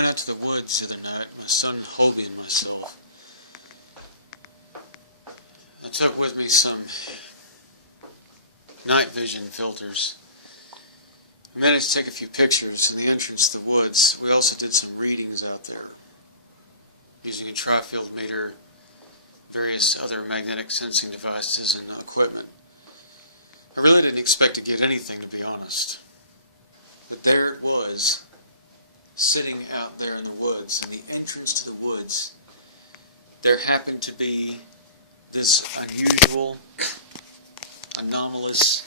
went out to the woods the other night, my son Hobie and myself. I took with me some night vision filters. I managed to take a few pictures in the entrance to the woods. We also did some readings out there using a tri-field meter, various other magnetic sensing devices and equipment. I really didn't expect to get anything, to be honest. But there it was, sitting out there in the woods, in the entrance to the woods. There happened to be this unusual, anomalous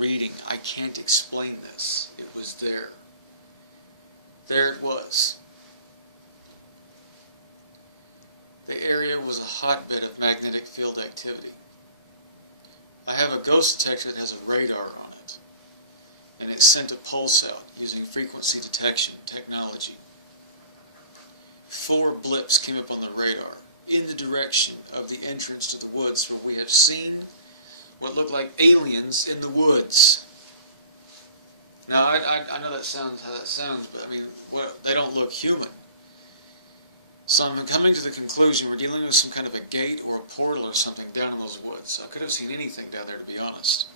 reading. I can't explain this. It was there. There it was. The area was a hotbed of magnetic field activity. I have a ghost detector that has a radar on it, and it sent a pulse out using frequency detection technology. 4 blips came up on the radar in the direction of the entrance to the woods, where we have seen what looked like aliens in the woods. Now, I know that sounds how that sounds, but I mean, they don't look human. So I'm coming to the conclusion we're dealing with some kind of a gate or a portal or something down in those woods. I could have seen anything down there, to be honest.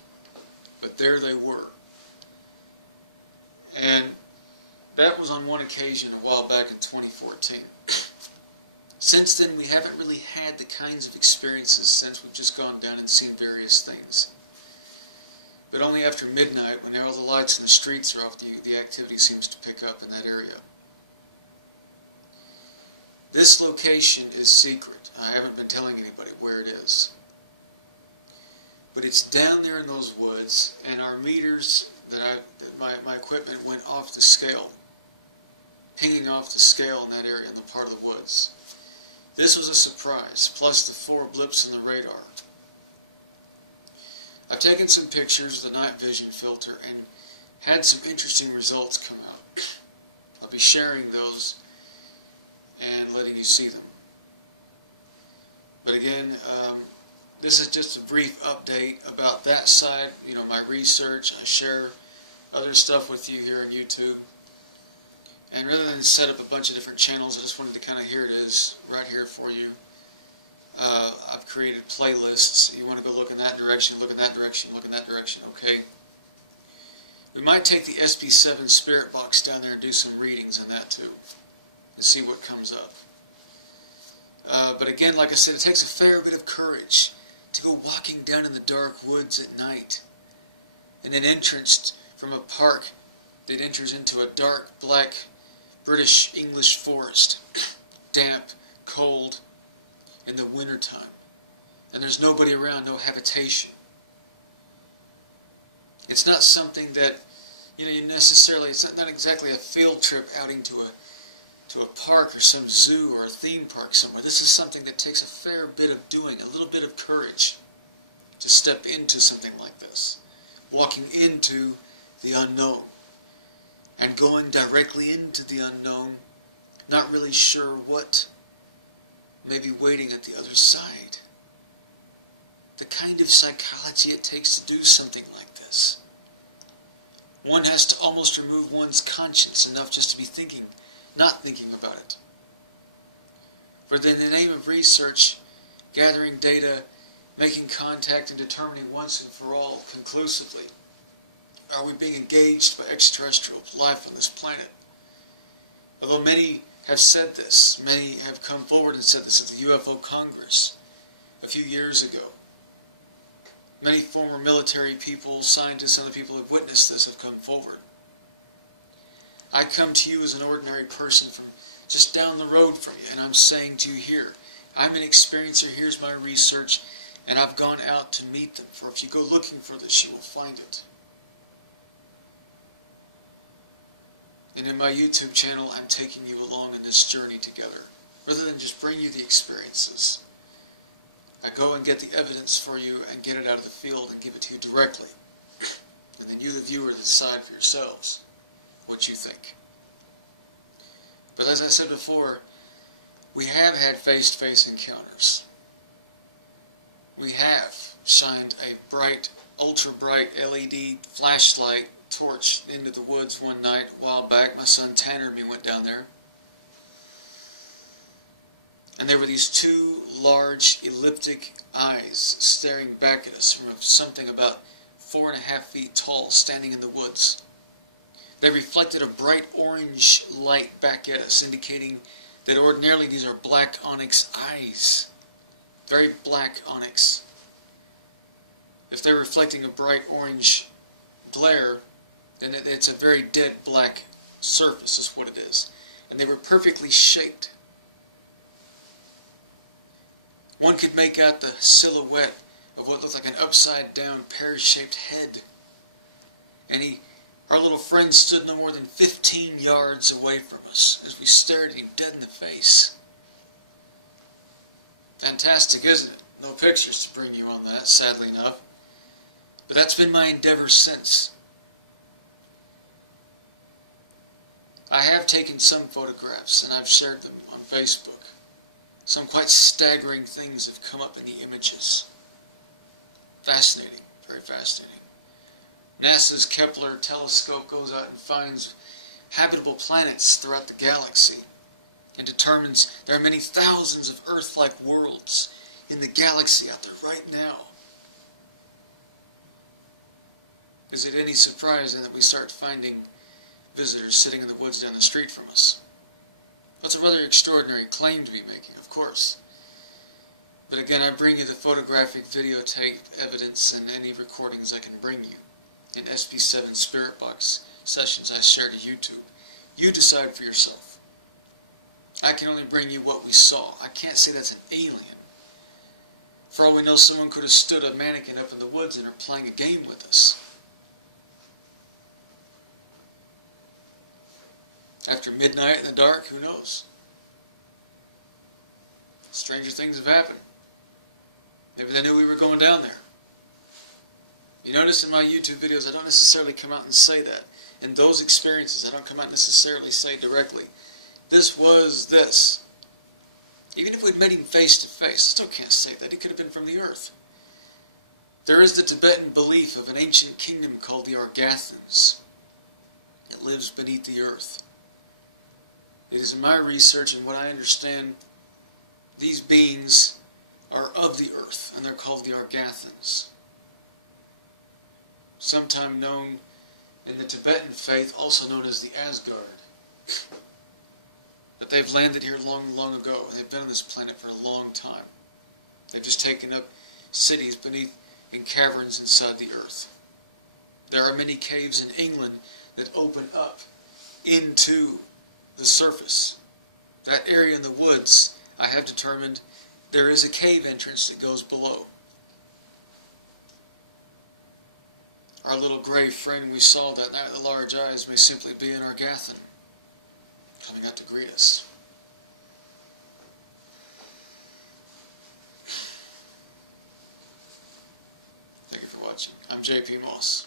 But there they were. And that was on one occasion a while back in 2014. Since then, we haven't really had the kinds of experiences since we've just gone down and seen various things. But only after midnight, when all the lights in the streets are off, the activity seems to pick up in that area. This location is secret. I haven't been telling anybody where it is. But it's down there in those woods, and our meters, my equipment went off the scale, pinging off the scale in that area in the part of the woods. This was a surprise, plus the 4 blips in the radar. I've taken some pictures of the night vision filter and had some interesting results come out. I'll be sharing those and letting you see them. But again, this is just a brief update about that side, my research. I share other stuff with you here on YouTube. And rather than set up a bunch of different channels, I just wanted to kind of, here it is, right here for you. I've created playlists. You want to go look in that direction, look in that direction, look in that direction, okay? We might take the SB7 spirit box down there and do some readings on that too, and see what comes up. But again, like I said, it takes a fair bit of courage to go walking down in the dark woods at night, in an entrance from a park that enters into a dark, black, British English forest, damp, cold, in the wintertime. And there's nobody around, no habitation. It's not something that, you necessarily, it's not exactly a field trip outing to a park or some zoo or a theme park somewhere. This is something that takes a fair bit of doing, a little bit of courage to step into something like this. Walking into the unknown and going directly into the unknown, not really sure what may be waiting at the other side. The kind of psychology it takes to do something like this. One has to almost remove one's conscience enough just to be not thinking about it. But in the name of research, gathering data, making contact, and determining once and for all, conclusively, are we being engaged by extraterrestrial life on this planet? Although many have said this, many have come forward and said this at the UFO Congress a few years ago. Many former military people, scientists, and other people who have witnessed this have come forward. I come to you as an ordinary person from just down the road from you, and I'm saying to you here, I'm an experiencer, here's my research, and I've gone out to meet them. For if you go looking for this, you will find it. And in my YouTube channel, I'm taking you along in this journey together. Rather than just bring you the experiences, I go and get the evidence for you and get it out of the field and give it to you directly. And then you, the viewer, decide for yourselves what you think. But as I said before, we have had face-to-face encounters. We have shined a bright, ultra-bright LED flashlight torch into the woods one night a while back. My son Tanner and me went down there. And there were these two large elliptic eyes staring back at us from something about 4.5 feet tall, standing in the woods. They reflected a bright orange light back at us, indicating that ordinarily these are black onyx eyes. Very black onyx. If they're reflecting a bright orange glare, then it's a very dead black surface is what it is. And they were perfectly shaped. One could make out the silhouette of what looked like an upside down pear-shaped head. And our little friend stood no more than 15 yards away from us as we stared at him dead in the face. Fantastic, isn't it? No pictures to bring you on that, sadly enough. But that's been my endeavor since. I have taken some photographs and I've shared them on Facebook. Some quite staggering things have come up in the images. Fascinating, very fascinating. NASA's Kepler telescope goes out and finds habitable planets throughout the galaxy and determines there are many thousands of Earth-like worlds in the galaxy out there right now. Is it any surprise then that we start finding visitors sitting in the woods down the street from us? That's a rather extraordinary claim to be making, of course. But again, I bring you the photographic, videotape evidence and any recordings I can bring you in SP7 Spirit Box sessions I share to YouTube. You decide for yourself. I can only bring you what we saw. I can't say that's an alien. For all we know, someone could have stood a mannequin up in the woods and are playing a game with us. After midnight in the dark, who knows? Stranger things have happened. Maybe they knew we were going down there. You notice in my YouTube videos, I don't necessarily come out and say that. In those experiences, I don't come out and necessarily say directly, this was this. Even if we'd met him face to face, I still can't say that. He could have been from the earth. There is the Tibetan belief of an ancient kingdom called the Argathans. It lives beneath the earth. It is in my research and what I understand, these beings are of the earth, and they're called the Argathans. Sometime known in the Tibetan faith, also known as the Asgard. But they've landed here long, long ago, and they've been on this planet for a long time. They've just taken up cities beneath, in caverns inside the earth. There are many caves in England that open up into the surface. That area in the woods, I have determined, there is a cave entrance that goes below. Our little gray friend we saw that night with the large eyes may simply be an Argathan coming out to greet us. Thank you for watching. I'm JP Moss.